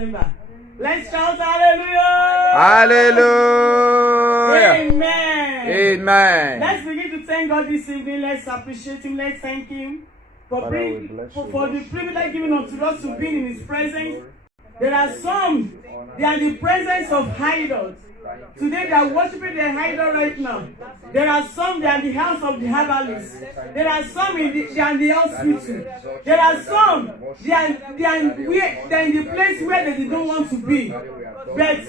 September. Let's shout hallelujah! Hallelujah! Amen! Amen! Let's begin to thank God this evening. Let's appreciate Him. Let's thank Him for the privilege given unto us to be in His presence. There are some, they are in the presence of idols. Today they are worshiping their idol right now. There are some, they are in the house of the herbalist. There are some, they are in the hospital. There are some, they are in the place where they don't want to be. But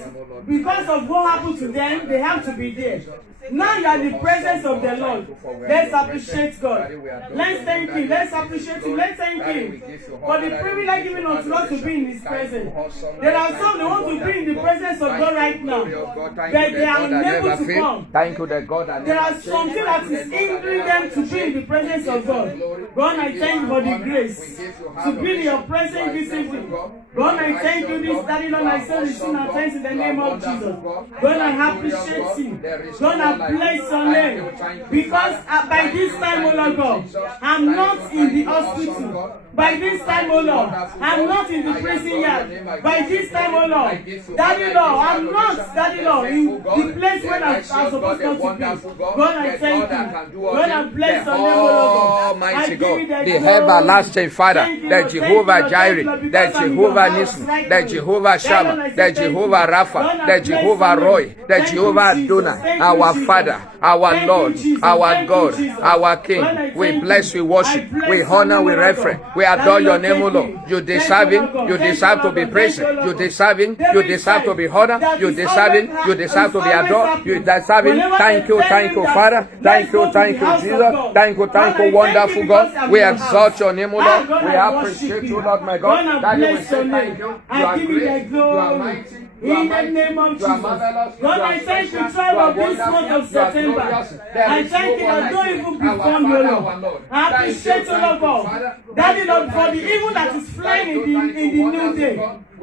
because of what happened to them, they have to be there. Now you are in the presence of the Lord. Let's appreciate God. Let's thank Him. Let's appreciate Him. Let's thank Him for the privilege given unto us to be in His presence. There are some who want to be in the presence of God right now, but they are unable to come. Thank you that God. There are something that is hindering them to be in the presence of God. God, I thank you for the grace to be in your presence this evening. God, I thank you this Daddy, Lord, I say this in our thanks in the name of Jesus. God, I appreciate you. God, I bless your name. Because by this time, oh Lord God, I'm not in the hospital. By this time, oh Lord, I'm not in the prison yard. By this time, oh Lord, Daddy Lord, I'm not, Daddy Lord, in the place where I'm supposed not to be. God, I thank you. God, I bless your name, oh Lord God. Almighty God, the everlasting Father, the Jehovah Jireh, the Jehovah Nissi, the Jehovah Shammah, the Jehovah Rapha, the Jehovah Roy, the Jehovah Adonai, our Father, our Lord, our God, our King. We bless, we worship, we honor, we reverence. We adore your name, O Lord. You deserve it. You deserve to be praised. You deserve it. You deserve to be honored. You deserve it. You deserve to be adored. You deserve it. Thank you, Father. Thank you, Jesus. Thank you, wonderful God. We exalt your name, O Lord. We appreciate you, Lord, my God. That you will say thank you. You are great. You are mighty. In the name of Jesus. God, I thank you, tribe of this month of September. I thank you that don't even become your Lord. I appreciate you, Lord God. Daddy, Lord, for the evil that is flying in the new day.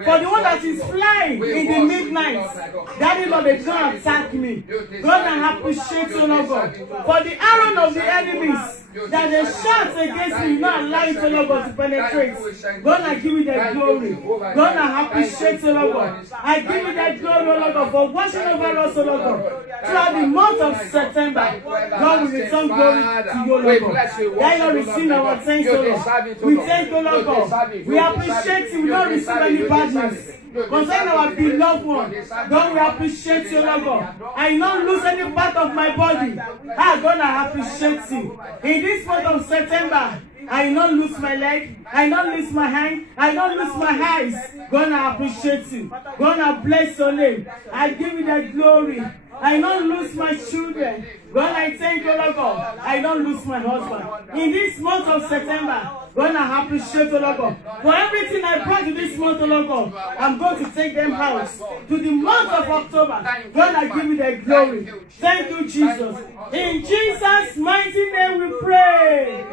For the one that is flying in the midnight. Daddy, Lord, they can't attack me. God, I appreciate you, Lord God. For the arrow of the enemies that they shot against me, not allowing to Lord God to penetrate. God, I give you that glory. God, I appreciate you, Lord God. I give you that glory, Lord God, for watching over us, Lord God. Throughout the month of September, God will return glory to you, Lord God. That you receive our thanks, Lord God. We thank you, Lord God. We appreciate you. We don't receive any badness concerning our beloved one. God, we appreciate you, Lord God. I not lose any part of my body. God, I appreciate you. In this month of September, I not lose my leg, I not lose my hand, I not lose my eyes. God, I appreciate you. God, I bless your name. I give you the glory. I don't lose my children. God, I thank you, Lord God. I don't lose my husband. In this month of September, God, I appreciate you, Lord God. For everything I brought to this month, Lord God, I'm going to take them out. To the month of October, God, I give you the glory. Thank you, Jesus. In Jesus' mighty name we pray.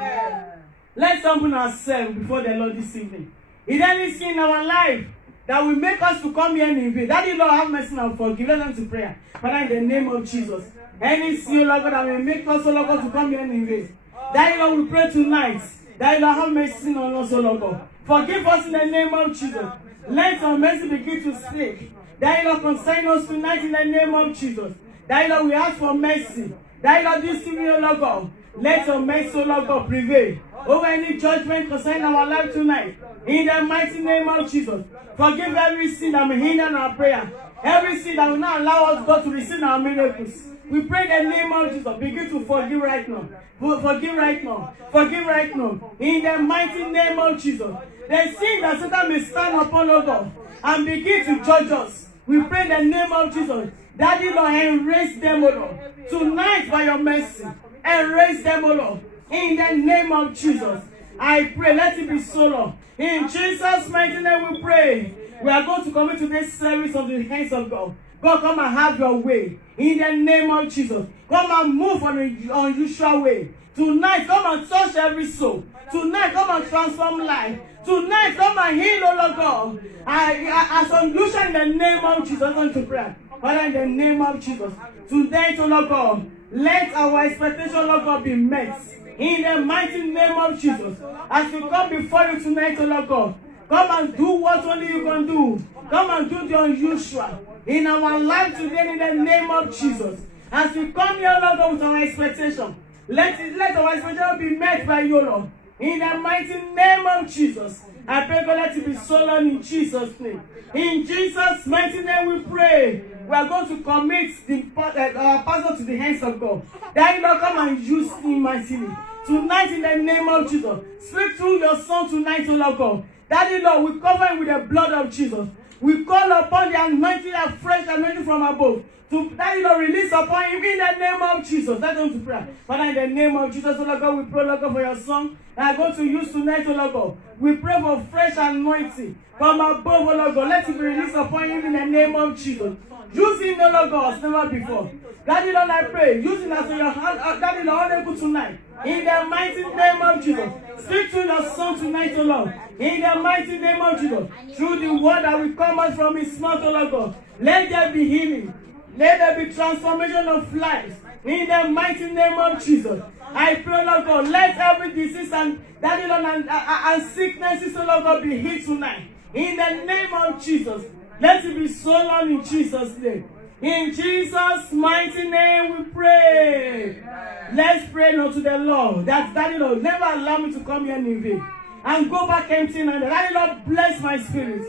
Let's humble ourselves before the Lord this evening. Is there anything in our life that will make us to come here and invade? Daddy, Lord, have mercy and forgive. Let them to prayer. Father, in the name of Jesus. Any sin, Lord God, that will make us, Lord God, to come here and invade. Daddy, Lord, we pray tonight. Daddy, Lord, have mercy on us, Lord God. Forgive us in the name of Jesus. Let our mercy begin to speak. Daddy, Lord, consign us tonight in the name of Jesus. Daddy, Lord, we ask for mercy. Daddy, Lord, this evening, Lord God, let your mercy, Lord God, prevail over any judgment concerning our life tonight. In the mighty name of Jesus. Forgive every sin that may hinder our prayer. Every sin that will not allow us, God, to receive our miracles. We pray in the name of Jesus. Begin to forgive right now. Forgive right now. Forgive right now. In the mighty name of Jesus. The sin that Satan may stand upon, Lord God, and begin to judge us. We pray in the name of Jesus. Daddy, Lord, erase them, O Lord. Tonight, by your mercy, erase them, O Lord. In the name of Jesus. I pray, let it be so, Lord. In Jesus' mighty name we pray. We are going to commit today's service of the hands of God. God, come and have your way. In the name of Jesus. Come and move on an unusual way. Tonight, come and touch every soul. Tonight, come and transform life. Tonight, come and heal, O Lord God. As unusual in the name of Jesus, I'm going to pray. Father, in the name of Jesus. Tonight, O Lord God, let our expectation, Lord God, be met. In the mighty name of Jesus. As we come before you tonight, O Lord God, Come and do what only you can do. Come and do the unusual in our life today in the name of Jesus. As we come here, Lord, with our expectation, let our expectation be met by you, Lord. In the mighty name of Jesus. I pray, God, let it be so, Lord, in Jesus' name. In Jesus' mighty name we pray. We are going to commit our pastor to the hands of God. That Lord, come and use him mightily. Tonight, in the name of Jesus, speak through your son tonight, O Lord God. Daddy, Lord, we cover him with the blood of Jesus. We call upon the anointing, a fresh anointing from above. Daddy, Lord, release upon him in the name of Jesus. That's going to pray. Father, in the name of Jesus, O Lord God, we pray, Lord God, for your son. And I'm going to use tonight, O Lord God. We pray for fresh anointing from above, O Lord God. Let it be released upon him in the name of Jesus. Use him, O Lord God, as never before. Daddy, Lord, I pray. Use him as your hand, Daddy, Lord, able tonight. In the mighty name of Jesus. Speak to your son tonight, O Lord. In the mighty name of Jesus. Through the word that will come out from his mouth, O Lord God. Let there be healing. Let there be transformation of lives. In the mighty name of Jesus. I pray, Lord God, let every disease and Daddy, Lord, and sicknesses, O Lord God, be healed tonight. In the name of Jesus. Let it be so, Lord, in Jesus' name. In Jesus' mighty name we pray. Let's pray, Lord, to the Lord. That Daddy, Lord, never allow me to come here in vain and go back empty-handed. Daddy, Lord, bless my spirit.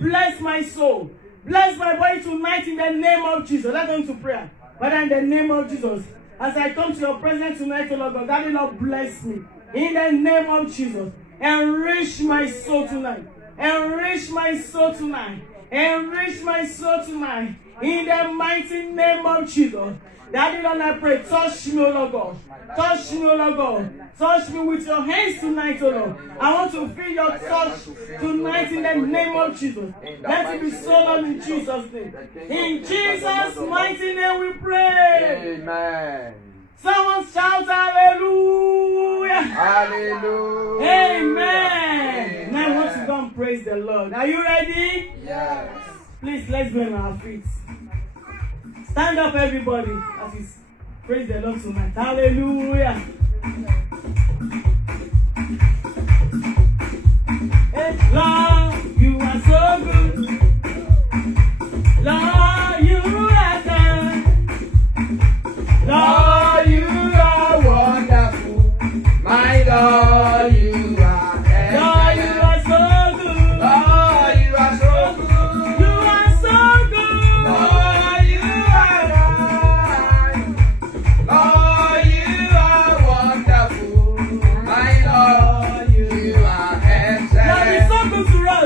Bless my soul. Bless my body tonight in the name of Jesus. Let's go into prayer. Father, in the name of Jesus, as I come to your presence tonight, Lord God, Daddy, Lord, bless me. In the name of Jesus, enrich my soul tonight. Enrich my soul tonight. Enrich my soul tonight. In the mighty name of Jesus. Daddy, Lord, I pray, touch me, O Lord God. Touch me, O Lord God. Touch me with your hands tonight, O Lord. I want to feel your touch tonight in the name of Jesus. Let it be so, Lord, in Jesus' name. In Jesus' mighty name we pray. Amen. Someone shout hallelujah. Hallelujah. Amen. Now I want to go and praise the Lord. Are you ready? Yes. Please, let's be on our feet. Stand up, everybody, as we praise the Lord tonight. Hallelujah. Hey, Lord, you are so good. Lord, you are kind. Lord, you are wonderful. My Lord, you are excellent. Lord, you are so good. Lord, you are so good. You are so good. Lord, you are kind. Lord, you are wonderful. My Lord, you are excellent. Lord, you're so good to us.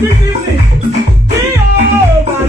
this evening. Jehovah,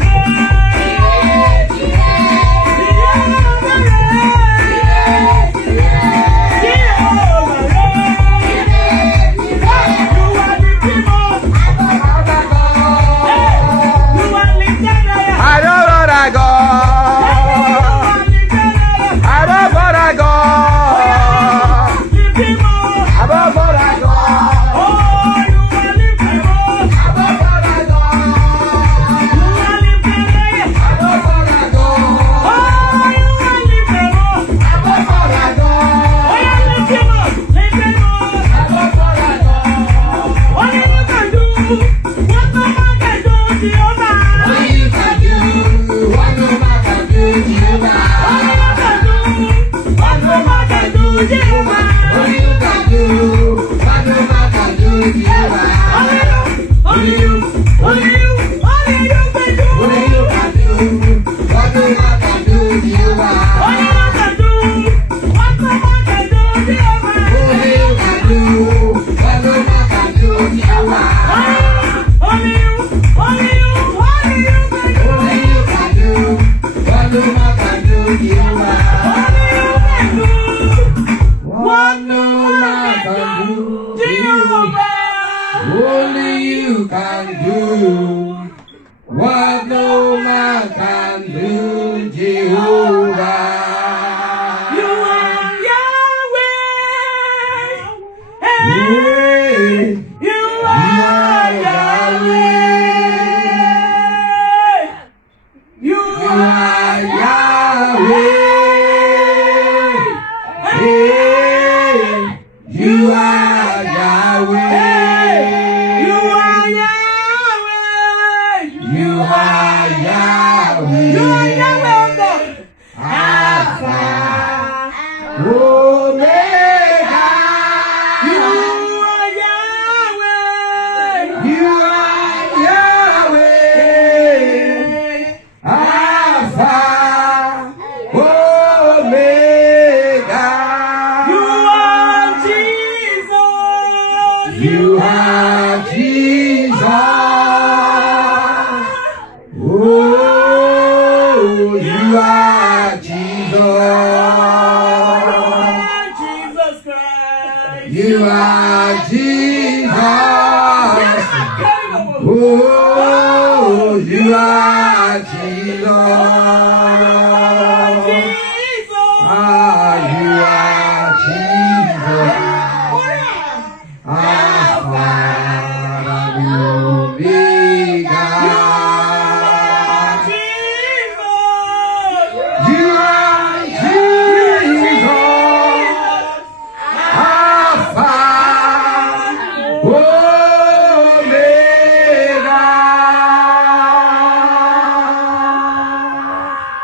Only you can do what no man can do, Jehovah. You are Yahweh. Hey. You are Yahweh. You are Yahweh. Hey. You are Yahweh. You are Jesus. Oh, you are Jesus. Jesus Christ. You are Jesus. Oh, you are Jesus. Ah, you are Jesus.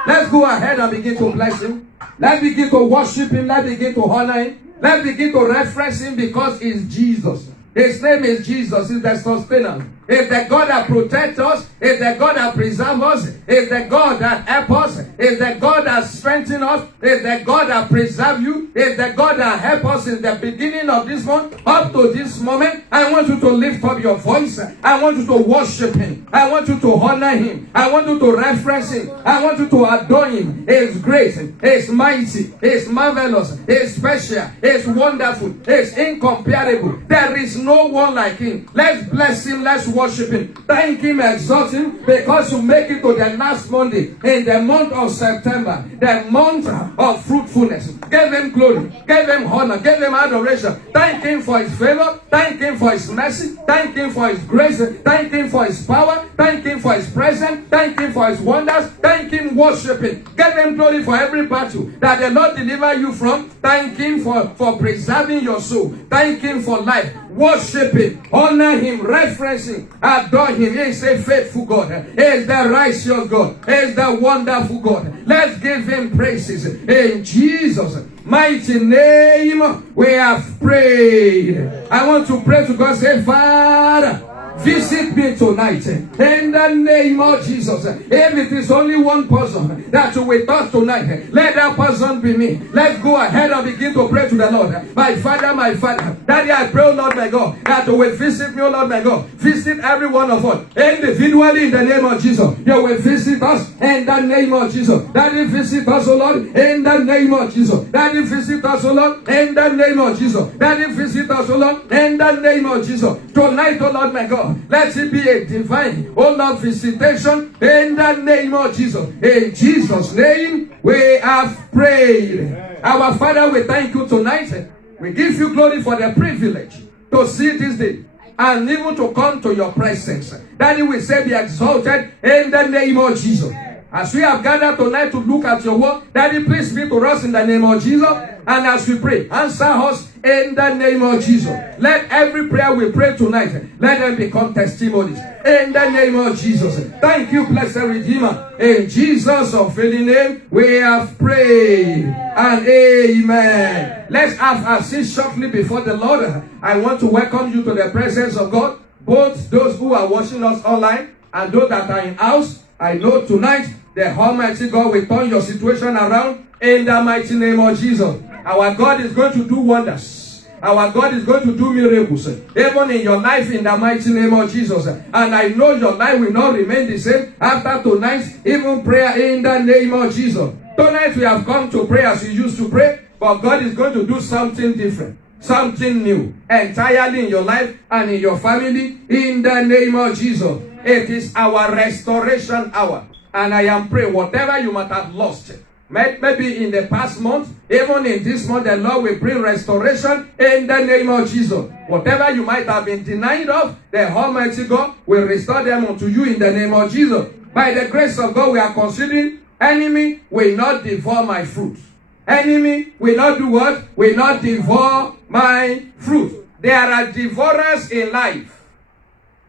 Let's go ahead and begin to bless him. Let's begin to worship him. Let's begin to honor him. Let's begin to reference him because he's Jesus. His name is Jesus. He's the sustainer. It's the God that protects us. It's the God that preserves us. It's the God that helps us. It's the God that strengthens us. It's the God that preserves you. It's the God that helps us in the beginning of this month up to this moment. I want you to lift up your voice. I want you to worship him. I want you to honor him. I want you to reference him. I want you to adore him. He is great. He is mighty. He is marvelous. He is special. He is wonderful. He is incomparable. There is no one like him. Let's bless him. Let's worship him. Thank him, exalt him, because you make it to the last Monday in the month of September, the month of fruitfulness. Give him glory, give him honor, give him adoration. Thank him for his favor, thank him for his mercy, thank him for his grace, thank him for his power, thank him for his presence, thank him for his wonders, thank him, worship him. Give him glory for every battle that the Lord deliver you from. Thank him for preserving your soul. Thank him for life. Worship him, honor him, reference him, adore him. He is a faithful God. He is the righteous God. He is the wonderful God. Let's give him praises. In Jesus' mighty name, we have prayed. I want to pray to God. Say, Father, Visit me tonight in the name of Jesus. If it is only one person that you will touch tonight, let that person be me. Let's go ahead and begin to pray to the Lord. My Father, Daddy, I pray, oh Lord my God, that you will visit me, oh Lord my God. Visit every one of us individually in the name of Jesus. You will visit us in the name of Jesus. Daddy, visit us, oh Lord, in the name of Jesus. Daddy, visit us, oh Lord, in the name of Jesus. Daddy, visit us, oh Lord, in the name of Jesus. Tonight, oh Lord my God, let it be a divine, oh Lord, visitation in the name of Jesus. In Jesus' name, we have prayed. Our Father, we thank you tonight. We give you glory for the privilege to see this day and even to come to your presence. Daddy, we say be exalted in the name of Jesus. As we have gathered tonight to look at your word, Daddy, please speak to us in the name of Jesus. And as we pray, answer us in the name of Jesus. Let every prayer we pray tonight, let them become testimonies in the name of Jesus. Thank you, blessed Redeemer. In Jesus' unfailing name, we have prayed. And amen. Let's have our seat shortly before the Lord. I want to welcome you to the presence of God, both those who are watching us online and those that are in house. I know tonight the Almighty God will turn your situation around in the mighty name of Jesus. Our God is going to do wonders. Our God is going to do miracles, even in your life, in the mighty name of Jesus. And I know your life will not remain the same after tonight, even prayer in the name of Jesus. Tonight we have come to pray as we used to pray, but God is going to do something different, something new, entirely in your life and in your family, in the name of Jesus. It is our restoration hour. And I am praying, whatever you might have lost, maybe in the past month, even in this month, the Lord will bring restoration in the name of Jesus. Whatever you might have been denied of, the Almighty God will restore them unto you in the name of Jesus. By the grace of God, we are considering, enemy will not devour my fruit. Enemy will not do what? Will not devour my fruit. There are devourers in life.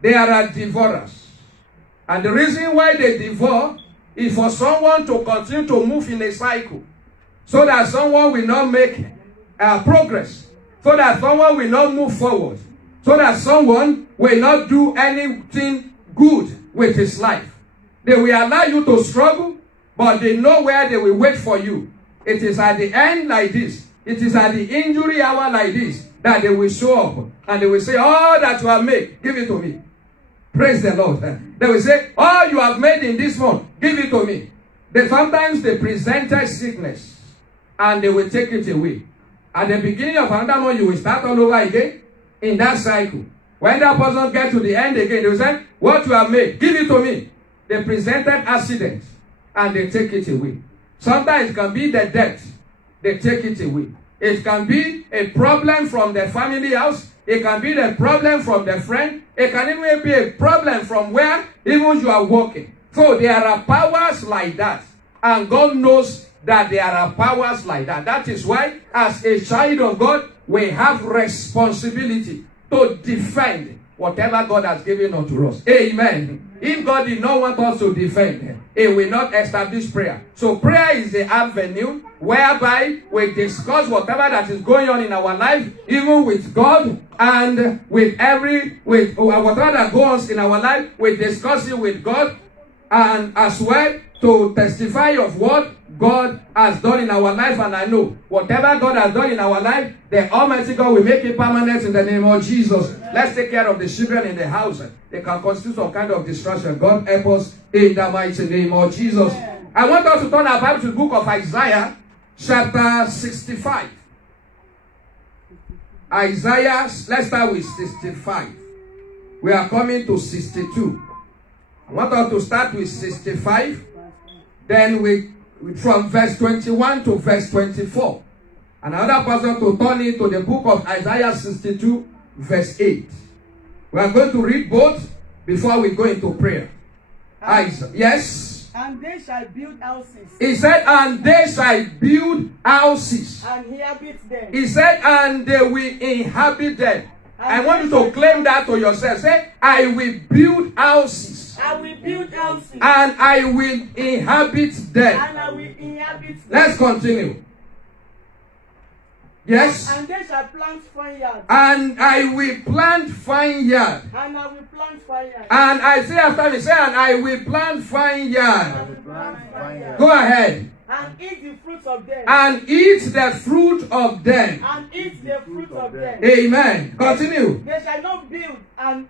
There are devourers. And the reason why they devour is for someone to continue to move in a cycle, so that someone will not make progress, so that someone will not move forward, so that someone will not do anything good with his life. They will allow you to struggle, but they know where they will wait for you. It is at the end like this. It is at the injury hour like this that they will show up and they will say, all that you have made, give it to me. Praise the Lord. They will say, all you have made in this month, give it to me. Sometimes they presented sickness and they will take it away. At the beginning of another month, you will start all over again in that cycle. When that person gets to the end again, they will say, what you have made, give it to me. They presented accidents and they take it away. Sometimes it can be the debt. They take it away. It can be a problem from the family house. It can be the problem from the friend. It can even be a problem from where even you are working. So there are powers like that. And God knows that there are powers like that. That is why, as a child of God, we have responsibility to defend whatever God has given unto us. Amen. If God did not want us to defend, He will not establish prayer. So prayer is the avenue whereby we discuss whatever that is going on in our life, even with God, and with whatever that goes on in our life, we discuss it with God, and as well to testify of what God has done in our life. And I know whatever God has done in our life, the Almighty God will make it permanent in the name of Jesus. Let's take care of the children in the house. They can constitute some kind of distraction. God help us in the mighty name of Jesus. I want us to turn our Bible to the book of Isaiah, chapter 65. Isaiah, let's start with 65. We are coming to 62. I want us to start with 65. Then from verse 21 to verse 24. Another person to turn it to the book of Isaiah 62, verse 8. We are going to read both before we go into prayer. Yes? And they shall build houses. He said, and they shall build houses. And inhabit them. He said, and they will inhabit them. I want you to claim that to yourself. Say, I will build houses. I will build houses. And I will inhabit them. And I will inhabit them. Let's continue. Yes. And they shall plant vineyard. And I will plant vineyard. And I will plant vineyard. And I say after me, say, and I will plant vineyard. Go ahead. And eat the fruits of them. And eat the fruit of them. And eat the fruit of them. Amen. Continue. They shall not build another.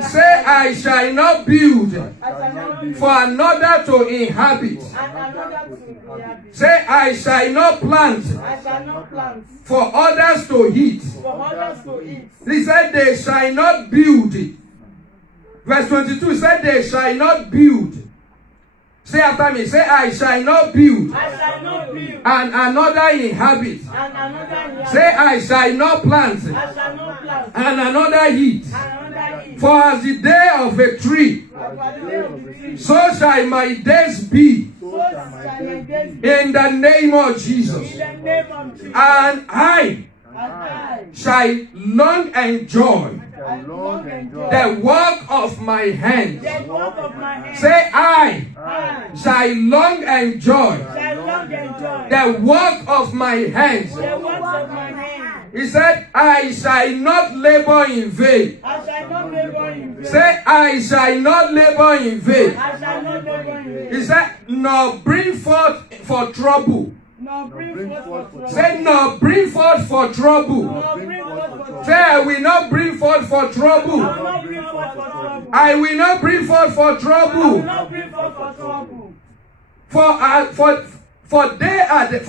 Say, I shall not build I shall not build. for another to inhabit. And another to inhabit. Say, I shall not plant I shall not plant for others to eat. for others to eat. He said, they shall not build it. Verse 22 said, they shall not build. Say after me, say, I shall not build I shall not build. and another inhabit. And another inhabit. Say, I shall not plant I shall not plant. and another eat. And another eat. For as the day of a tree, For the day of the tree. so shall my days be So shall my days be. in the name of Jesus. In the name of Jesus. And I And I shall long enjoy long enjoy the work of my hands. the work of my hands. Say, I I shall long enjoy shall long enjoy the work of my hands. the works of my hands. He said, I shall not labor in vain. I shall not labor in vain. Say, I shall not labor in vain. I shall not labor in vain. He said, nor bring forth for trouble. Nor bring forth for trouble. Say, nor bring forth for trouble. Nor bring forth for trouble. Say, I will not bring forth for I will trouble. not bring forth for trouble. I will not bring forth for I will trouble. not bring forth for trouble. For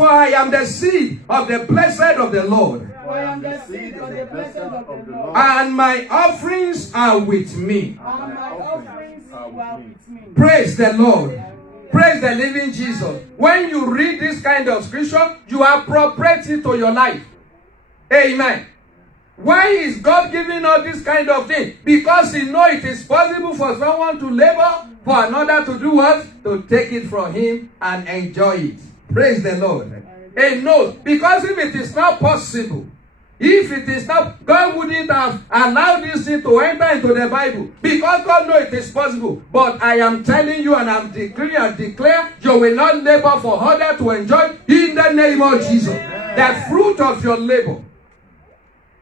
I am the seed of the blessed of the Lord, For I am the seed of the blessed of the Lord. and my offerings are with me. And my offerings were with me. Praise the Lord. Praise the living Jesus. When you read this kind of scripture, you appropriate it to your life. Amen. Why is God giving us this kind of thing? Because He knows it is possible for someone to labor, for another to do what? To take it from Him and enjoy it. Praise the Lord. He knows. Because if it is not possible, if it is not, God wouldn't have allowed this thing to enter into the Bible. Because God knows it is possible. But I am telling you and I'm declaring and declare, you will not labor for others to enjoy in the name of Jesus. The fruit of your labor,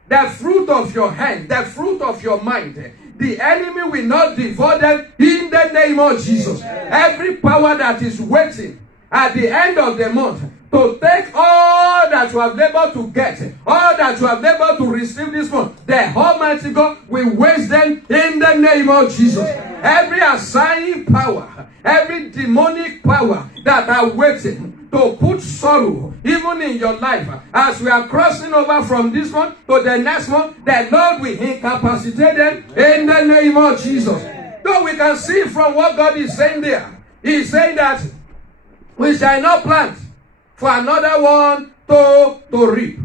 the fruit of your hand, the fruit of your mind, the enemy will not devour them in the name of Jesus. Every power that is waiting at the end of the month to take all that you have labored to get, all that you have labored to receive this month, the Almighty God will waste them in the name of Jesus. Every assigning power, every demonic power that are waiting to put sorrow even in your life, as we are crossing over from this one to the next one, the Lord will incapacitate them in the name of Jesus. So we can see from what God is saying there. He is saying that we shall not plant for another one to reap.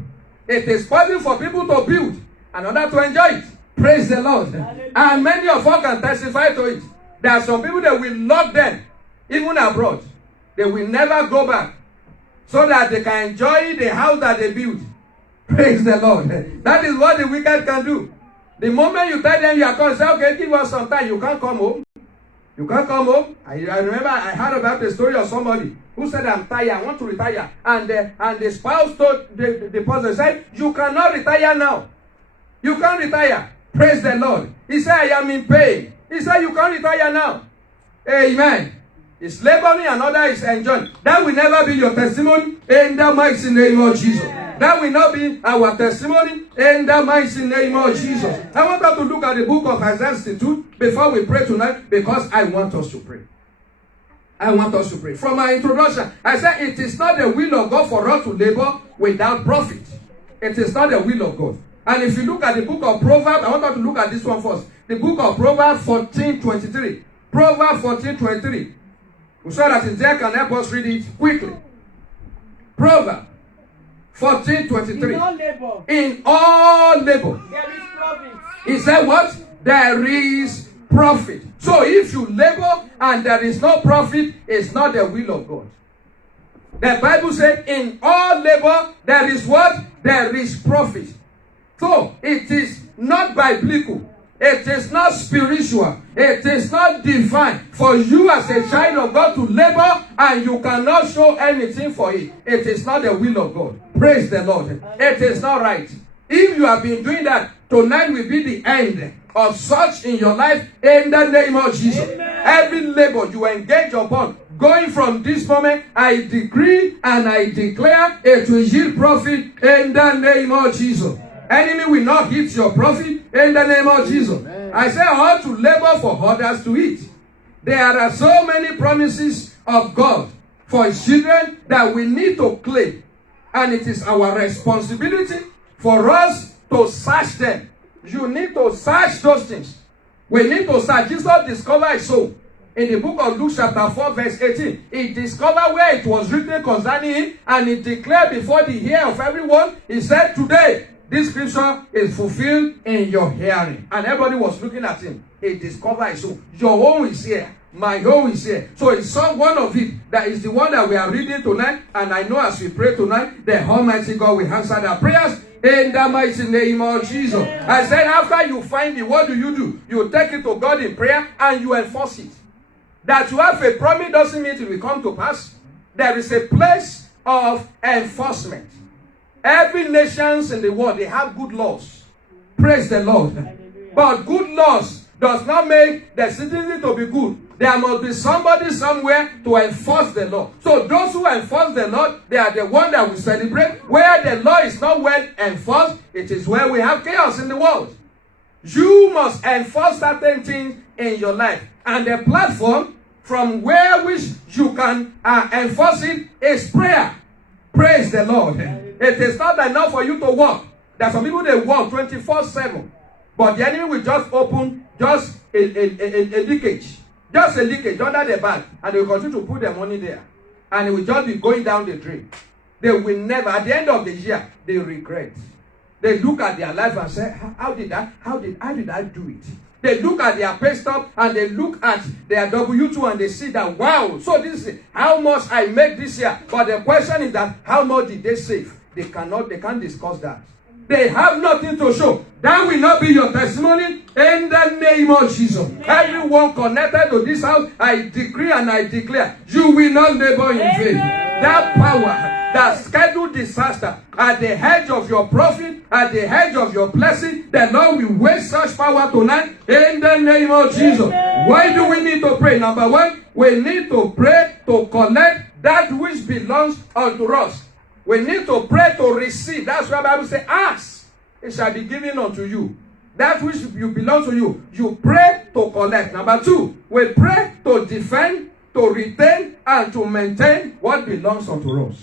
It is possible for people to build, another to enjoy it. Praise the Lord. And many of us can testify to it. There are some people that will lock them, even abroad. They will never go back, so that they can enjoy the house that they built. Praise the Lord. That is what the wicked can do. The moment you tell them you are coming, say, okay, give us some time, you can't come home. You can't come home. I remember I heard about the story of somebody who said, I'm tired, I want to retire. And the spouse told the person, said, you cannot retire now. You can't retire. Praise the Lord. He said, I am in pain. He said, you can't retire now. Amen. It's laboring, another is enjoying. That will never be your testimony in the mighty name of Jesus. That will not be our testimony in the mighty name of Jesus. I want us to look at the book of Isaiah 62 before we pray tonight, because I want us to pray. I want us to pray. From my introduction, I said it is not the will of God for us to labor without profit. It is not the will of God. And if you look at the book of Proverbs, I want us to look at this one first. The book of Proverbs 14:23. Proverbs 14:23. So that is there, can help us read it quickly. Proverbs 14:23. In all labor. There is profit. He said what? There is profit. So if you labor and there is no profit, it's not the will of God. The Bible said in all labor there is what? There is profit. So it is not biblical It is not spiritual. It is not divine for you as a child of God to labor and you cannot show anything for it. It is not the will of God. Praise the Lord. It is not right. If you have been doing that, tonight will be the end of such in your life in the name of Jesus. Amen. Every labor you engage upon, going from this moment, I decree and I declare it will yield profit in the name of Jesus. Enemy will not hit your profit in the name of Jesus. Amen. I say I ought to labor for others to eat. There are so many promises of God for his children that we need to claim. And it is our responsibility for us to search them. You need to search those things. We need to search. Jesus discovered his soul. In the book of Luke chapter 4 verse 18, he discovered where it was written concerning him and he declared before the ear of everyone, he said, today, this scripture is fulfilled in your hearing. And everybody was looking at him. He discovered his soul. Your own is here. My own is here. So he saw one of it. That is the one that we are reading tonight. And I know as we pray tonight, the Almighty God will answer our prayers in the mighty name of Jesus. I said after you find it, what do? You take it to God in prayer and you enforce it. That you have a promise doesn't mean it will come to pass. There is a place of enforcement. Every nation in the world, they have good laws. Praise the Lord. But good laws does not make the citizen to be good. There must be somebody somewhere to enforce the law. So those who enforce the law, they are the one that we celebrate. Where the law is not well enforced, it is where we have chaos in the world. You must enforce certain things in your life. And the platform from where which you can enforce it is prayer. Praise the Lord. It is not enough for you to walk. There are some people they walk 24/7. But the enemy will just open just a leakage. Just a leakage under the bag. And they will continue to put their money there. And it will just be going down the drain. They will never, at the end of the year, they regret. They look at their life and say, how did I do it? They look at their pay stub and they look at their W2 and they see that, wow, so this is how much I make this year. But the question is that, how much did they save? They can't discuss that. They have nothing to show. That will not be your testimony in the name of Jesus. Everyone connected to this house, I decree and I declare, you will not labor in vain. That power, that scheduled disaster at the edge of your profit, at the edge of your blessing, the Lord will waste such power tonight in the name of Jesus. Why do we need to pray? Number one, we need to pray to collect that which belongs unto us. We need to pray to receive. That's why the Bible says, ask, it shall be given unto you. That which you belong to you, you pray to collect. Number two, we pray to defend, to retain, and to maintain what belongs unto us.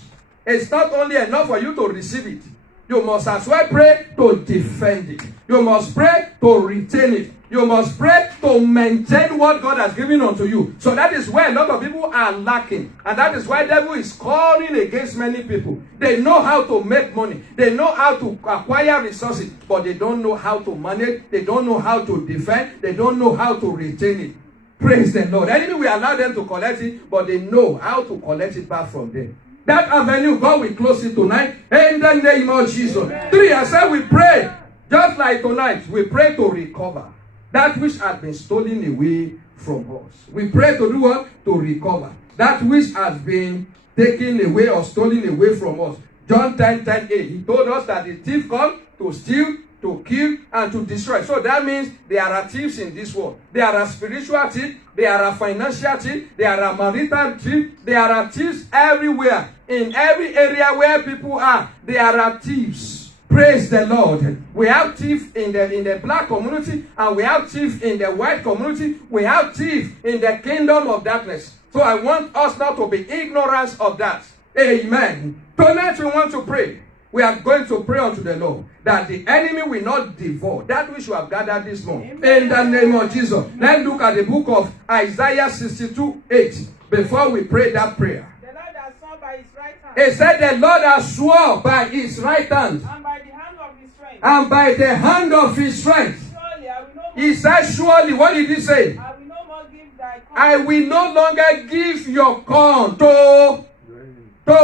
It's not only enough for you to receive it. You must as well pray to defend it. You must pray to retain it. You must pray to maintain what God has given unto you. So that is where a lot of people are lacking. And that is why the devil is calling against many people. They know how to make money. They know how to acquire resources. But they don't know how to manage. They don't know how to defend. They don't know how to retain it. Praise the Lord. Enemy will allow them to collect it. But they know how to collect it back from them. That avenue, God will close it tonight. In the name of Jesus. Amen. 3, I said we pray. Just like tonight, we pray to recover that which has been stolen away from us. We pray to do what? To recover that which has been taken away or stolen away from us. John 10:8. He told us that the thief comes to steal, to kill, and to destroy. So that means there are thieves in this world. There are spiritual thieves, there are financial thieves, there are marital thieves, there are thieves everywhere. In every area where people are, there are thieves. Praise the Lord. We have thieves in the black community, and we have thieves in the white community. We have thieves in the kingdom of darkness. So I want us not to be ignorant of that. Amen. Tonight we want to pray. We are going to pray unto the Lord that the enemy will not devour that which you have gathered this morning. In the name of Jesus. Let's look at the book of Isaiah 62:8 before we pray that prayer. The Lord has sworn by his right hand. It said the Lord has sworn by his right hand. And by the hand of his strength. And by the hand of his strength. Surely I will no more. He said surely. What did he say? I will no more give thy corn. I will no longer give your corn to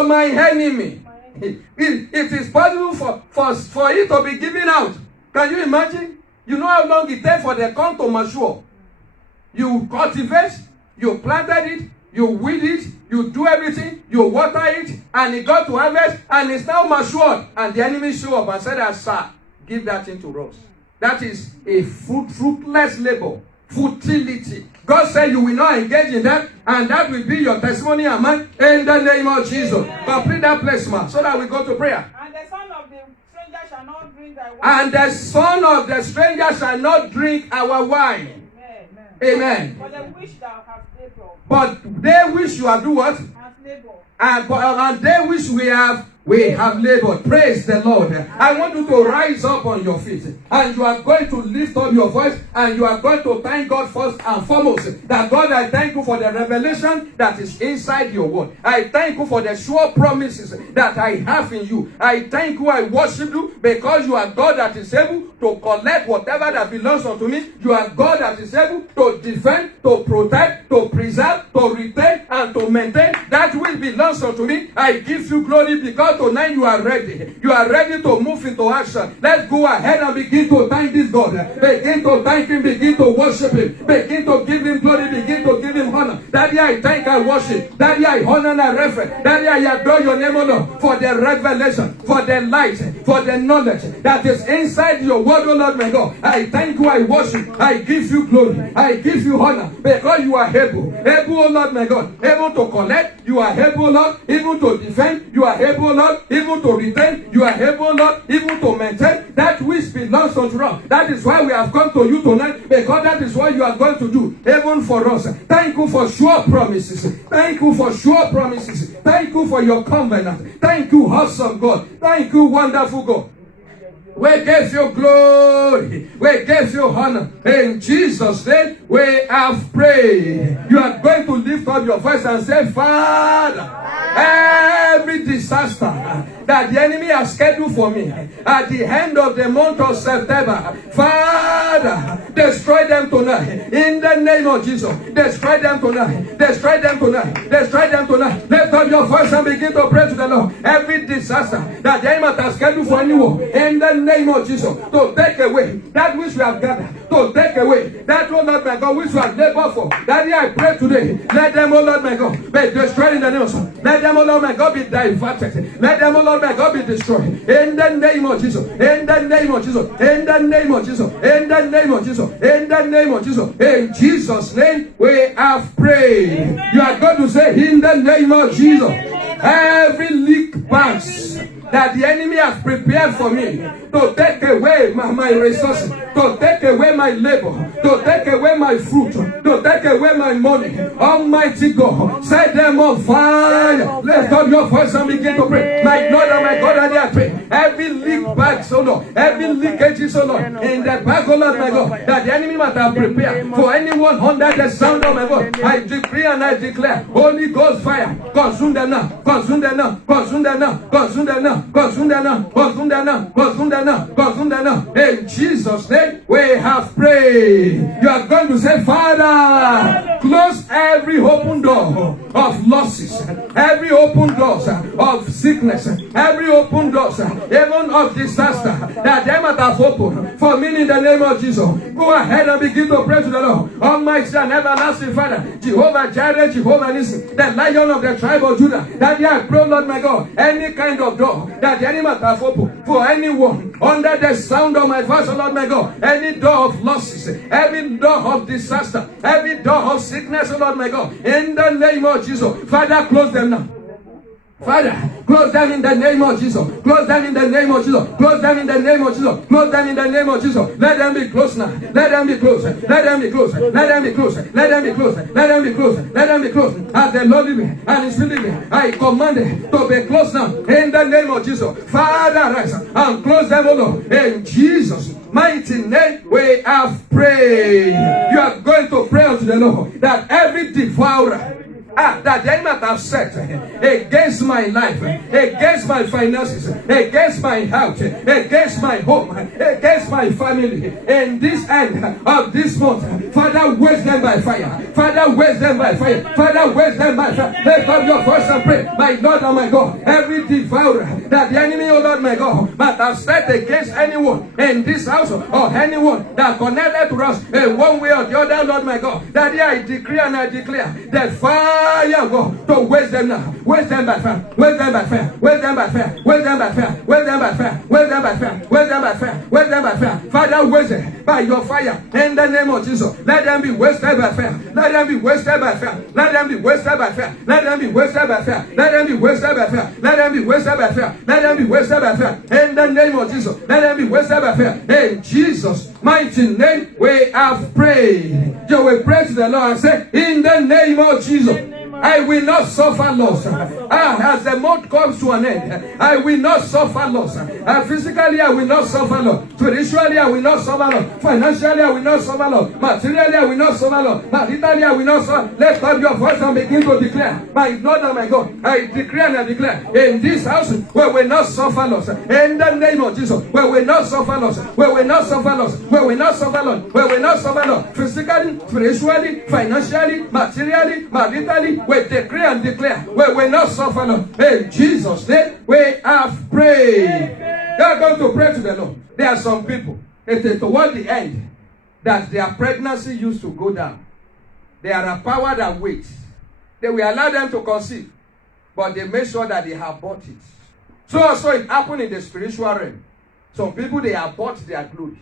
my enemy. It is possible for it to be given out. Can you imagine? You know how long it takes for the corn to mature. You cultivate, you planted it, you weed it, you do everything, you water it, and it got to harvest, and it's now matured. And the enemy show up and said, sir, give that thing to us. That is a fruitless labor. Futility. God said you will not engage in that, and that will be your testimony and mine in the name of Jesus. Complete that placement so that we go to prayer. And the son of the stranger shall not drink thy wine. And the son of the stranger shall not drink our wine. Amen. For the which thou hast labored. But they which you have do what? Has labored. And they which we have labored. Praise the Lord. I want you to rise up on your feet, and you are going to lift up your voice, and you are going to thank God first and foremost. That God, I thank you for the revelation that is inside your word. I thank you for the sure promises that I have in you. I thank you, I worship you, because you are God that is able to collect whatever that belongs unto me. You are God that is able to defend, to protect, to preserve, to retain, and to maintain that which belongs unto me. I give you glory because tonight you are ready. You are ready to move into action. Let's go ahead and begin to thank this God. Begin to thank him. Begin to worship him. Begin to give him glory. Begin to give him honor. Daddy, I thank, I worship. Daddy, I honor and I reverence. Daddy, I adore your name, O Lord, for the revelation, for the light, for the knowledge that is inside your word, O Lord, my God. I thank you, I worship. I give you glory. I give you honor because you are able. Able, O Lord, my God. Able to collect. You are able, Lord. Able to defend. You are able, Lord, even to retain. You are able, Lord, even to maintain that which belongs unto us. That is why we have come to you tonight, because that is what you are going to do, even for us. Thank you for sure promises. Thank you for sure promises. Thank you for your covenant. Thank you, awesome God. Thank you, wonderful God. We give you glory. We give you honor. In Jesus' name, we have prayed. You are going to lift up your voice and say, Father, every disaster that the enemy has scheduled for me at the end of the month of September, Father, destroy them tonight. In the name of Jesus, destroy them tonight. Destroy them tonight. Destroy them tonight. Lift up your voice and begin to pray to the Lord. Every disaster that the enemy has scheduled for anyone, in the name of Jesus, to take away that which we have gathered, to take away that, oh Lord my God, which we have labored for. Daddy, I pray today, let them, oh Lord my God, be destroyed in the name of Jesus. Let them, oh Lord my God, be diverted. Let them, oh Lord my God, be destroyed. In the name of Jesus. In the name of Jesus. In the name of Jesus. In the name of Jesus. In the name of Jesus. In Jesus' name, we have prayed. Amen. You are going to say, in the name of Jesus, every leak banks that the enemy has prepared for me to take away my resources, to take away my labor, to take away my fruit, to take away my money. Almighty God, set them on fire. Lift up your voice and begin to pray. My Lord and my God, I pray. Every leak bag, so Lord, every leakage, so Lord, in the bag, oh Lord, my God, that the enemy might have prepared for anyone under the sound of my voice. I decree and I declare, Holy Ghost fire, consume them now, consume them now, consume them now, consume them now, consume them now, consume them now, consume them now, consume them now. In Jesus' name, we have prayed. You are going to say, Father, close every open door of losses, every open door of sickness, every open door, even of disaster, that they might have opened for me in the name of Jesus. Go ahead and begin to pray to the Lord. Almighty and everlasting Father, Jehovah Jireh, Jehovah Nissi, the Lion of the tribe of Judah, that I pray, Lord my God, any kind of door that the enemy might have opened for anyone under the sound of my voice, Lord my God, any door of losses, every door of disaster, every door of sickness, Lord my God, in the name of Jesus, Father, close them now. Father, close them in the name of Jesus. Close them in the name of Jesus. Close them in the name of Jesus. Close them in the name of Jesus. Let them be closed now. Let them be closed. Let them be closed. Let them be closed. Let them be closed. Let them be closed. Let them be closed. As the Lord living and is living, I command it to be closed now. In the name of Jesus. Father, rise and close them, O Lord. In Jesus' mighty name, we have prayed. You are going to pray unto the Lord that every devourer that the enemy have set against my life, against my finances, against my health, against my home, against my family, in this end of this month, Father, Father, waste them by fire. Father, waste them by fire. Father, waste them by fire. Lift up your voice and pray. My Lord and my God, every devourer that the enemy, oh Lord my God, might have set against anyone in this house or anyone that connected to us in one way or the other, Lord my God, that I decree and I declare that fire go to waste them now. Waste them by fire. Waste them by fire. Waste them by fire. Waste them by fire. Waste them by fire. Waste them by fire. Waste them by fire. Waste them by fire. Father, waste them by your fire in the name of Jesus. Let them be wasted by fire. Let them be wasted by fire. Let them be wasted by fire. Let them be wasted by fire. Let them be wasted by fire. Let them be wasted by fire. Let them be wasted by fire. In the name of Jesus. Let them be wasted by fire. In Jesus' mighty name, we have prayed. You will pray to the Lord and say, in the name of Jesus, I will not suffer loss. As the month comes to an end, I will not suffer loss. Physically, I will not suffer loss. Spiritually, I will not suffer loss. Financially, I will not suffer loss. Materially, I will not suffer loss. Maritally, I will not suffer. Lift up your voice and begin to declare, my Lord and my God, I declare and I declare, in this house, we will not suffer loss. In the name of Jesus, we will not suffer loss. We will not suffer loss. We will not suffer loss. We will not suffer loss. Physically, spiritually, financially, materially, maritally, we decree and declare, we will not suffer loss. In Jesus' name, we have prayed. You are going to pray to the Lord. There are some people, it is toward the end that their pregnancy used to go down. They are a power that waits. They will allow them to conceive, but they make sure that they abort it. So also it happened in the spiritual realm. Some people, they abort their glory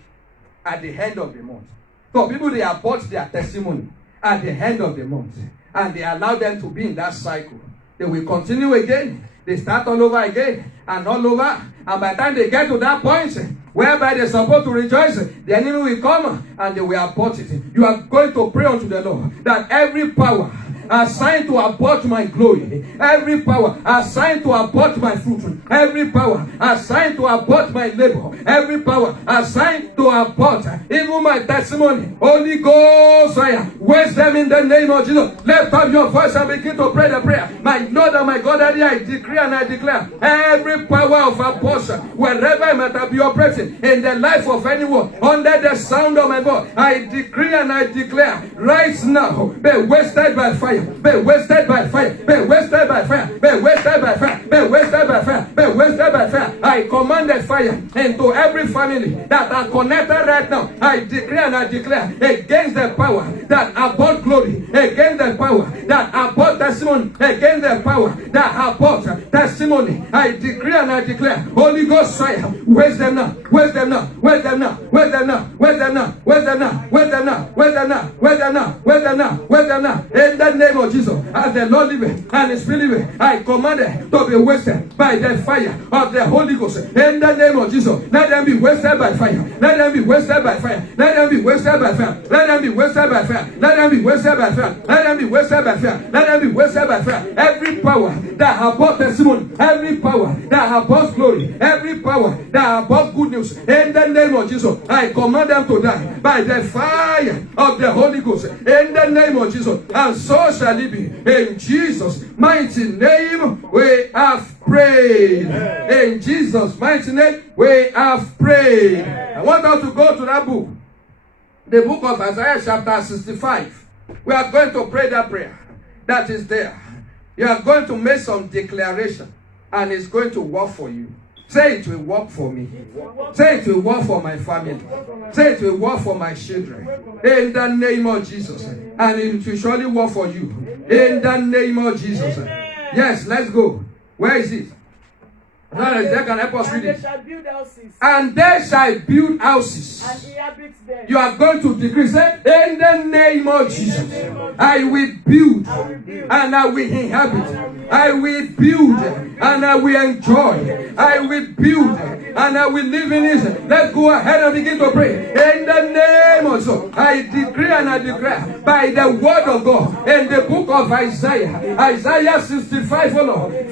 at the end of the month. Some people, they abort their testimony at the end of the month. And they allow them to be in that cycle. They will continue again. They start all over again and all over. And by the time they get to that point whereby they're supposed to rejoice, the enemy will come and they will abort it. You are going to pray unto the Lord that every power assigned to abort my glory, every power assigned to abort my fruit, every power assigned to abort my labor, every power assigned to abort even my testimony, Holy Ghost fire, waste them in the name of Jesus. Lift up your voice and begin to pray the prayer. My Lord and my God, I decree and I declare every power of abortion, wherever I might be operating in the life of anyone under the sound of my voice, I decree and I declare right now, be wasted by fire. Be wasted by fire. Be wasted by fire. Be wasted by fire. Be wasted by fire. Be wasted by fire. I command the fire into every family that are connected right now. I decree and I declare against the power that abort glory, against the power that abort testimony, against the power that abort testimony. I decree and I declare, Holy Ghost fire, waste them now, waste them now, waste them now, waste them now, waste them now, waste them now, waste them now, waste them now, waste them now, waste them now, waste them now. In the name of Jesus, as the Lord liveth and is living, I command it to be wasted by the fire of the Holy Ghost. In the name of Jesus, let them be wasted by fire. Let them be wasted by fire. Let them be wasted by fire. Let them be wasted by fire. Let them be wasted by fire. Let them be wasted by fire. Let them be wasted by fire. Every power that have brought testimony, every power that have brought glory, every power that have brought good news, in the name of Jesus, I command them to die by the fire of the Holy Ghost. In the name of Jesus, and so shall it be. In Jesus' mighty name, we have prayed. In Jesus' mighty name, we have prayed. I want us to go to that book, the book of Isaiah chapter 65. We are going to pray that prayer that is there. You are going to make some declaration, and it's going to work for you. Say it will work for me. Say it will work for my family. Say it will work for my children. In the name of Jesus. And it will surely work for you. In the name of Jesus. Yes, let's go. Where is it? No, they can help us read it. And they shall build houses. And inhabit them. You are going to decree, say, in the name of Jesus, I will build and I will inhabit. I will build and I will enjoy. I will build and I will live in it. Let's go ahead and begin to pray. In the name of Jesus, I decree and I declare by the word of God in the book of Isaiah, Isaiah 65,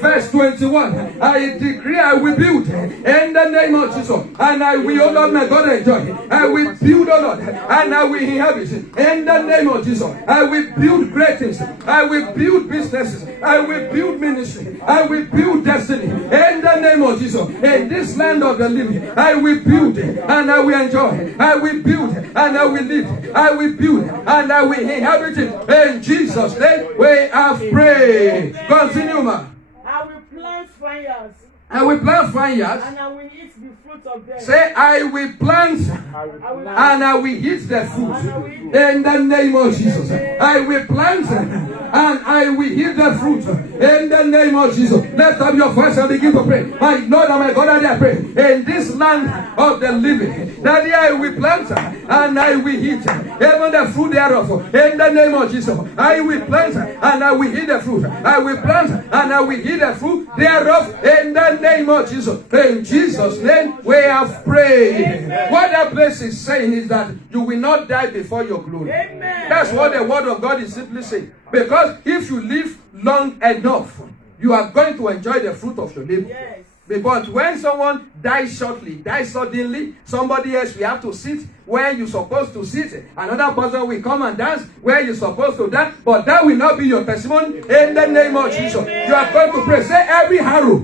verse 21, I decree decree I will build in the name of Jesus. And I will, oh Lord, my God, enjoy. I will build, oh Lord, and I will inhabit in the name of Jesus. I will build great things. I will build businesses. I will build ministry. I will build destiny in the name of Jesus. In this land of the living, I will build and I will enjoy. I will build and I will live. I will build and I will inhabit it. In Jesus' name, we have prayed. Continue, ma. I will plant vineyards. I will plant vineyards. And I will eat the fruit of them. Say, I will plant and I will eat the fruit. In the name of Jesus. I will plant and I will eat the fruit. In the name of Jesus. Lift up your voice and begin to pray. My Lord and my God, I pray. In this land of the living, that I will plant and I will eat even the fruit thereof. In the name of Jesus. I will plant and I will eat the fruit. I will plant and I will eat the fruit thereof. In the name of Jesus. In Jesus' name we have prayed. Amen. What that place is saying is that you will not die before your glory. Amen. That's what the word of God is simply saying. Because if you live long enough, you are going to enjoy the fruit of your labor. Yes. But when someone dies shortly, dies suddenly, somebody else will have to sit where you're supposed to sit. Another person will come and dance where you're supposed to dance. But that will not be your testimony in the name of Jesus. You are going to pray. Say, every arrow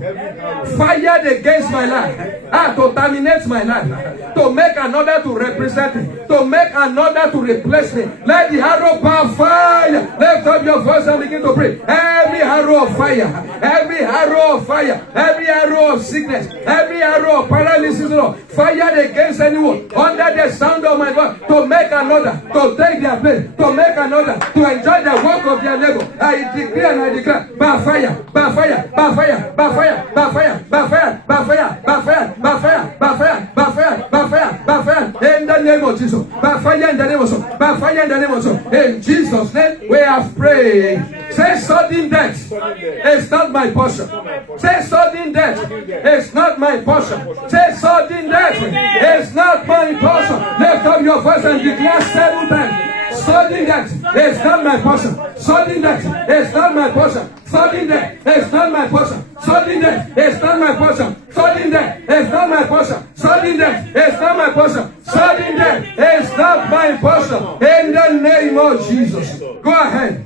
fired against my life, to terminate my life, to make another to represent me, to make another to replace me. Let the arrow power fire. Lift up your voice and begin to pray. Every arrow of fire, every arrow of fire, every arrow of sickness, every arrow of paralysis, fired against anyone under the sound of my voice, to make another, to take their place, to make another, to enjoy the work of their labor. I decree and I declare, by fire, by fire, by fire, by fire, by fire, by fire, by fire, by fire, by fire, by fire, by fire, by fire, by fire, in the name of Jesus, by fire in the name of Jesus, by fire in the name of Jesus. In Jesus' name we have prayed. Say, sudden death is not my portion. Say, sudden death is not my portion. Say, sudden death is not my portion. Lift up your voice and declare 7 times. Sudden death is not my portion. Sudden death is not my portion. Sudden death is not my portion. Sudden death is not my portion. Sudden death is not my portion. Sudden death is not my portion. Sudden death is not my portion. In the name of Jesus. Go ahead.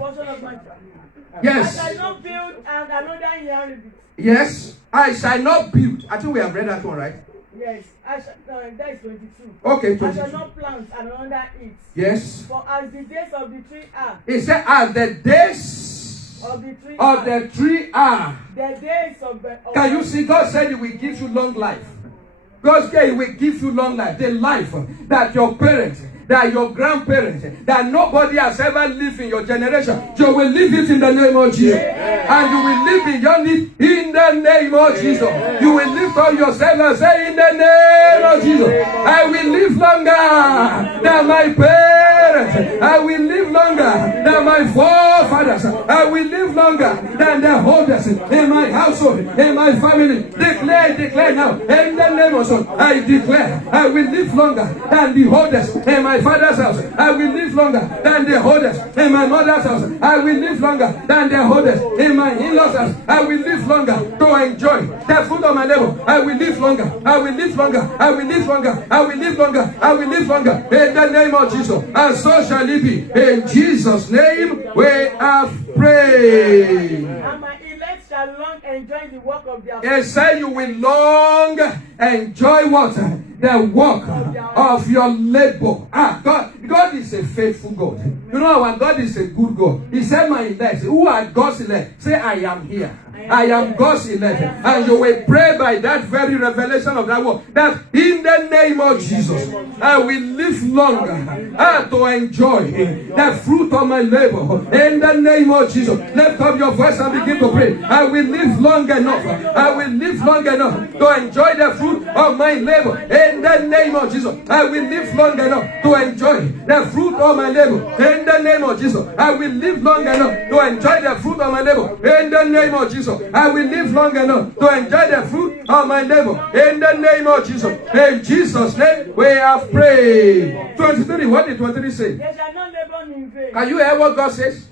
Yes. I shall not build and another inherit it. Yes. I shall not build. I think we have read that one, right? Yes. That is 22. Okay, 22. I shall not plant and another eat. Yes. For as the days of the tree are. It said, as the days of the tree are. The days of the. Can you see? God said He will give you long life. God said He will give you long life. The life that your parents, that your grandparents, that nobody has ever lived in your generation, you will live it in the name of Jesus. And you will live beyond it in the name of Jesus. You will lift up yourself and say, in the name of Jesus, I will live longer than my parents. I will live longer than my forefathers. I will live longer than the holders in my household, in my family. Declare now, in the name of Jesus, I declare, I will live longer than the holders in my father's house. I will live longer than the holders in my mother's house. I will live longer than the holders in my in-laws' house. I will live longer to enjoy the fruit of my labor. I will live longer. I will live longer. I will live longer. I will live longer. I will live longer. In the name of Jesus. And so shall it be. In Jesus' name we have prayed. And my elect shall long enjoy the work of their. It said you will long enjoy what? The work of your labor. God is a faithful God. You know, when God is a good God, He said, my elect, who are God's elect? Say, I am here. I am God's elect. And you will pray by that very revelation of that word, that in the name of Jesus, I will live longer to enjoy the fruit of my labor. In the name of Jesus, lift up your voice and begin to pray. I will live long enough. I will live long enough to enjoy the fruit of my labor. In the name of Jesus, I will live long enough to enjoy the fruit of my labor. In the name of Jesus, I will live long enough to enjoy the fruit of my labor. In the name of Jesus, I will live long enough to enjoy the fruit of my labor. In the name of Jesus. In Jesus' name, we have prayed. 23, what did 23 say? They shall not labor in vain. Can you hear what God says?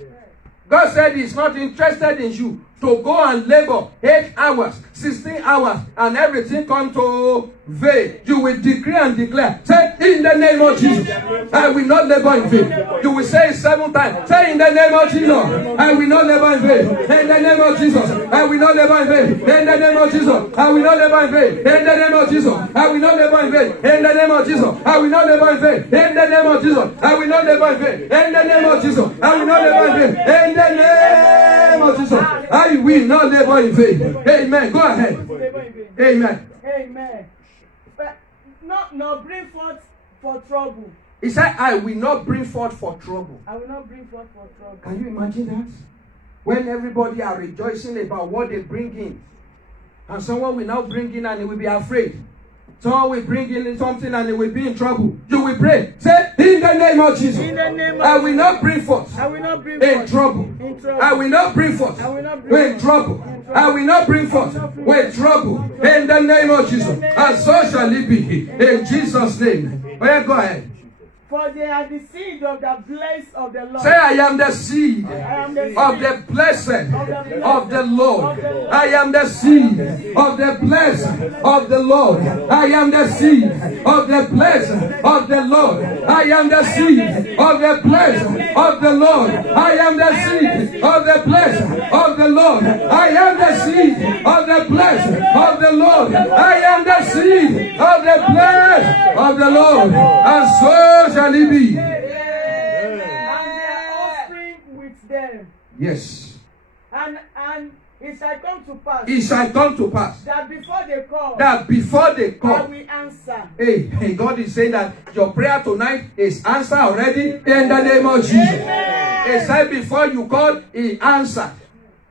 God said He's not interested in you to go and labor 8 hours, 16 hours, and everything come to vain. You will decree and declare, say, in the name of Jesus, I will not labor in vain. You will say it 7 times. Say, in the name of Jesus, I will not labor in vain. In the name of Jesus, I will not labor in vain. In the name of Jesus, I will not labor in vain. In the name of Jesus, I will not labor in vain. In the name of Jesus, I will not labor in vain. In the name of Jesus, I will not labor in vain. In the name of Jesus, I will not labor in vain. In the name of Jesus, I will not labor in vain. Amen. Go ahead. Amen. Amen. But not bring forth for trouble. He said, I will not bring forth for trouble. I will not bring forth for trouble. Can you imagine that? When everybody are rejoicing about what they bring in, and someone will now bring in and he will be afraid. Someone will bring in something and he will be in trouble. You will pray. Say, in the name of Jesus, I will not bring forth in trouble. I will not bring forth in trouble. I will not bring forth with trouble in the name of Jesus. And so shall it be in Jesus' name. Well, go ahead. For they are the seed of the blessed of the Lord. Say, I am the seed of the blessed of the Lord. I am the seed of the blessed of the Lord. I am the seed of the blessed of the Lord. I am the seed of the blessed of the Lord. I am the seed of the blessed of the Lord. I am the seed of the blessed of the Lord. I am the seed of the blessed of the Lord. And so shall it be. And their offspring with them. Yes. And it shall come to pass. It shall come to pass. That before they call. That before they call. I will answer. Hey, God is saying that your prayer tonight is answered already in the name of Jesus. He said before you called, He answered.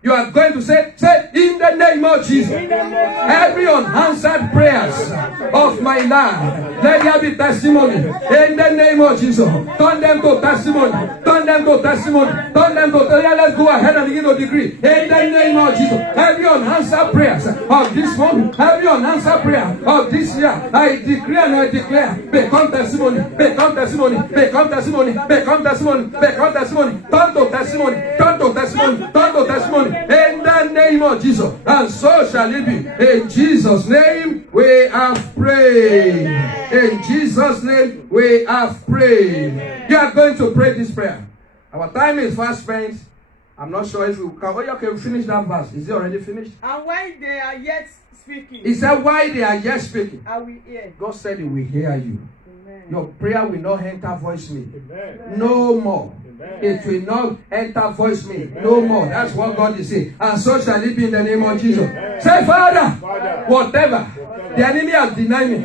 You are going to say in the name of Jesus. Every unanswered prayers of my life, let there be testimony in the name of Jesus. Turn them to testimony. Turn them to testimony. Turn them to testimony. Let's go ahead and begin to decree in the name of Jesus. Every unanswered prayers of this month, every unanswered prayer of this year, I decree and I declare, become testimony, become testimony, become testimony, become testimony, become testimony. Turn to testimony. Turn to testimony. Turn to testimony. In the name of Jesus, and so shall it be. In Jesus' name, we have prayed. In Jesus' name, we have prayed. You are going to pray this prayer. Our time is fast spent. I'm not sure if we can. Oh, okay, we finish that verse. Is it already finished? And while they are yet speaking, He said, while they are yet speaking, I will hear. God said He will hear you. Amen. Your prayer will not enter voicemail. Amen. No more. It will not enter voicemail. No more. That's what God is saying. And so shall it be in the name of Jesus. Say, Father, whatever the enemy has denied me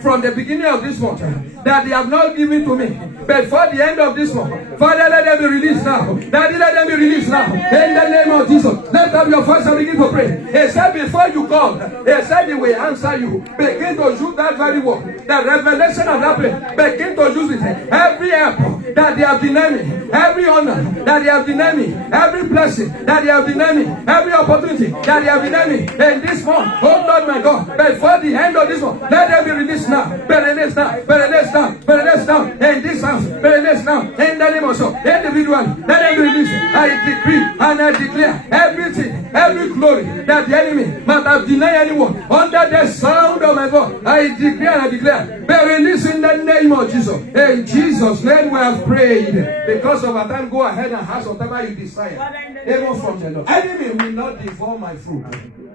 from the beginning of this month, that they have not given to me, but for the end of this month, Father, let them be released now. Daddy, let them be released now. In the name of Jesus. Let up your voice and begin to pray. He said before you call, He said He will answer you. Begin to use that very word. The revelation of that prayer. Begin to use it. Every help that they have denied me, every honor that they have denied me, every blessing that they have denied me, every opportunity that they have denied me in this month, oh Lord my God, before the end of this month, let them be released now. Be released now. Be released now. Be released now. In this house, be released now. In the name of God, individually, let them be released. I decree and I declare everything, every glory that the enemy might have denied anyone under the sound of my voice. I decree and I declare, be released in the name of Jesus. In Jesus' name we have prayed. Because of our time, go ahead and ask whatever you desire. Even from the Lord. Enemy will not devour my fruit.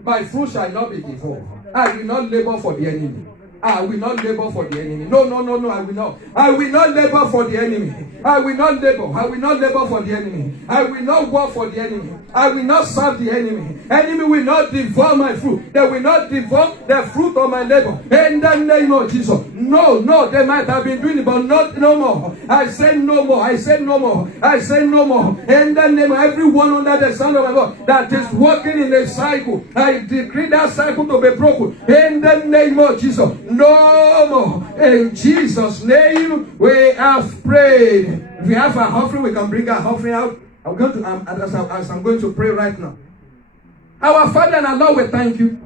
My fruit shall not be devoured. I will not labor for the enemy. I will not labor for the enemy. No, I will not. I will not labor for the enemy. I will not labor. I will not labor for the enemy. I will not work for the enemy. I will not serve the enemy. Enemy will not devour my fruit. They will not devour the fruit of my labor. In the name of Jesus. No, they might have been doing it, but no more. I say no more. I say no more. I say no more. In the name of everyone under the sound of my voice that is working in a cycle, I decree that cycle to be broken. In the name of Jesus. No more. In Jesus' name we have prayed. If we have our offering, we can bring our offering out. I'm going to, as I'm going to pray right now. Our Father and our Lord, we thank you.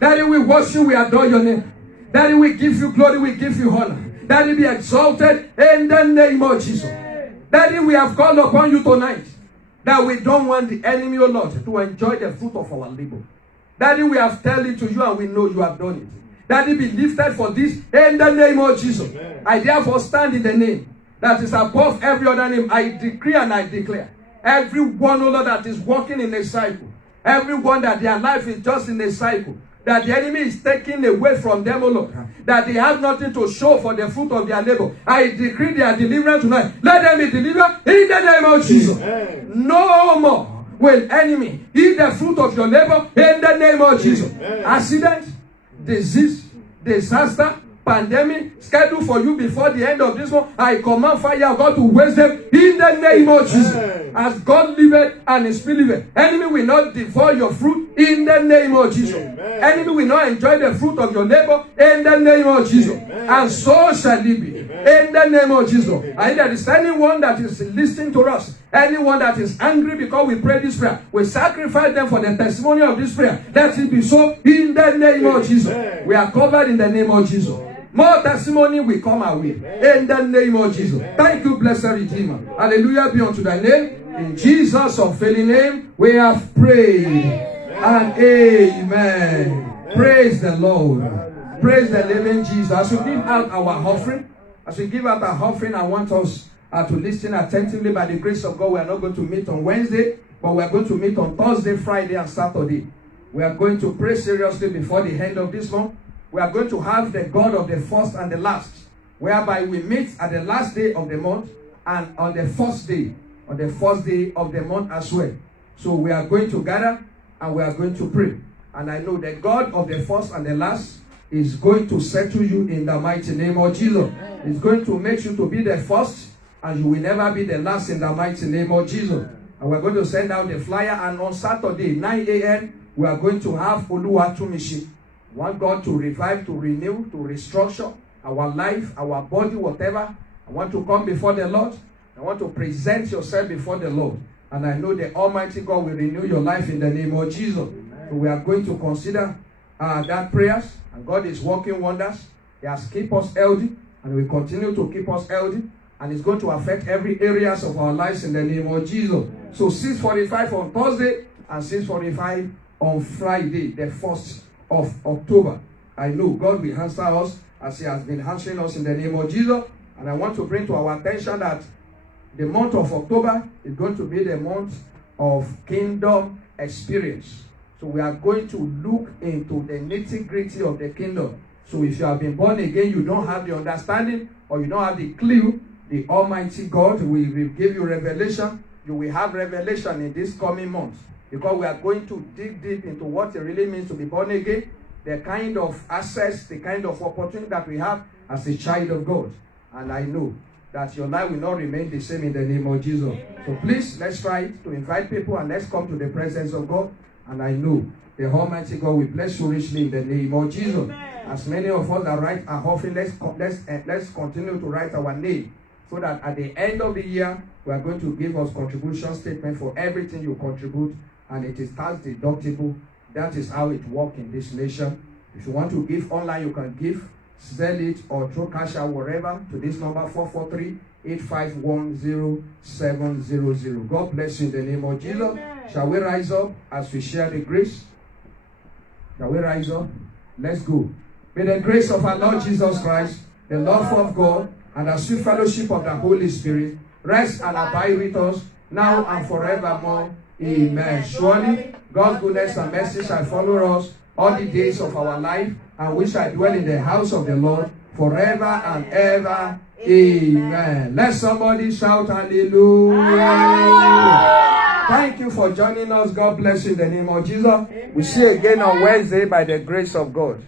Daddy, we worship you, we adore your name. Daddy, we give you glory, we give you honor. Daddy, be exalted in the name of Jesus. Daddy, we have called upon you tonight. that we don't want the enemy, O Lord, to enjoy the fruit of our labor. Daddy, we have told it to you and we know you have done it. Daddy, be lifted for this in the name of Jesus. Amen. I therefore stand in the name that is above every other name. I decree and I declare, everyone, O Lord, that is walking in a cycle, everyone that their life is just in a cycle, that the enemy is taking away from them, O Lord, that they have nothing to show for the fruit of their labor. I decree their deliverance tonight. Let them be delivered in the name of Jesus. Amen. No more will enemy eat the fruit of your labor in the name of Jesus. Amen. Accident, disease, disaster, pandemic scheduled for you before the end of this month, I command fire of God to waste them in the name of Jesus. Amen. As God liveth and is still liveth, enemy will not devour your fruit in the name of Jesus. Amen. Enemy will not enjoy the fruit of your labor in the name of Jesus. Amen. And so shall it be. Amen. In the name of Jesus. Amen. And there is anyone that is listening to us, anyone that is angry because we pray this prayer, we sacrifice them for the testimony of this prayer. Let it be so in the name of Jesus. Amen. We are covered in the name of Jesus. More testimony will come our way in the name of Jesus. Thank you, blessed Redeemer. Hallelujah be unto thy name. In Jesus' unfailing name, we have prayed. And amen. Praise the Lord. Praise the living Jesus. As we give out our offering, I want us to listen attentively. By the grace of God, we are not going to meet on Wednesday, but we are going to meet on Thursday, Friday, and Saturday. We are going to pray seriously before the end of this month. We are going to have the God of the first and the last, whereby we meet at the last day of the month and on the first day of the month as well. So we are going to gather and we are going to pray. And I know the God of the first and the last is going to settle you in the mighty name of Jesus. It's going to make you to be the first and you will never be the last in the mighty name of Jesus. And we're going to send out the flyer, and on Saturday, 9 a.m., we are going to have Oluwatumishi. Want God to revive, to renew, to restructure our life, our body, whatever. I want to come before the Lord. I want to present yourself before the Lord. And I know the Almighty God will renew your life in the name of Jesus. Amen. So we are going to consider that prayers. And God is working wonders. He has kept us healthy. And will continue to keep us healthy. And it's going to affect every areas of our lives in the name of Jesus. Amen. So 6:45 on Thursday and 6:45 on Friday, the 1st of October. I know God will answer us as He has been answering us in the name of Jesus. And I want to bring to our attention that the month of October is going to be the month of kingdom experience. So we are going to look into the nitty-gritty of the kingdom. So if you have been born again, you don't have the understanding or you don't have the clue, the Almighty God will give you revelation. You will have revelation in this coming month. Because we are going to dig deep into what it really means to be born again, the kind of access, the kind of opportunity that we have as a child of God. And I know that your life will not remain the same in the name of Jesus. Amen. So please, let's try to invite people and let's come to the presence of God. And I know the Almighty God will bless you richly in the name of Jesus. Amen. As many of us that write our offering, let's continue to write our name, so that at the end of the year, we are going to give us contribution statement for everything you contribute. And it is tax deductible. That is how it works in this nation. If you want to give online, you can give, sell it, or through cash out wherever to this number 443-851-0700. God bless you in the name of Jesus. Amen. Shall we rise up as we share the grace? Shall we rise up? Let's go. May the grace of our Lord Jesus Christ, the love of God, and the sweet fellowship of the Holy Spirit rest and abide with us now and forevermore. Amen. Surely God's goodness and mercy shall follow us all the days of our life, and we shall dwell in the house of the Lord forever and ever. Amen. Let somebody shout hallelujah. Thank you for joining us. God bless you in the name of Jesus. We see you again on Wednesday by the grace of God.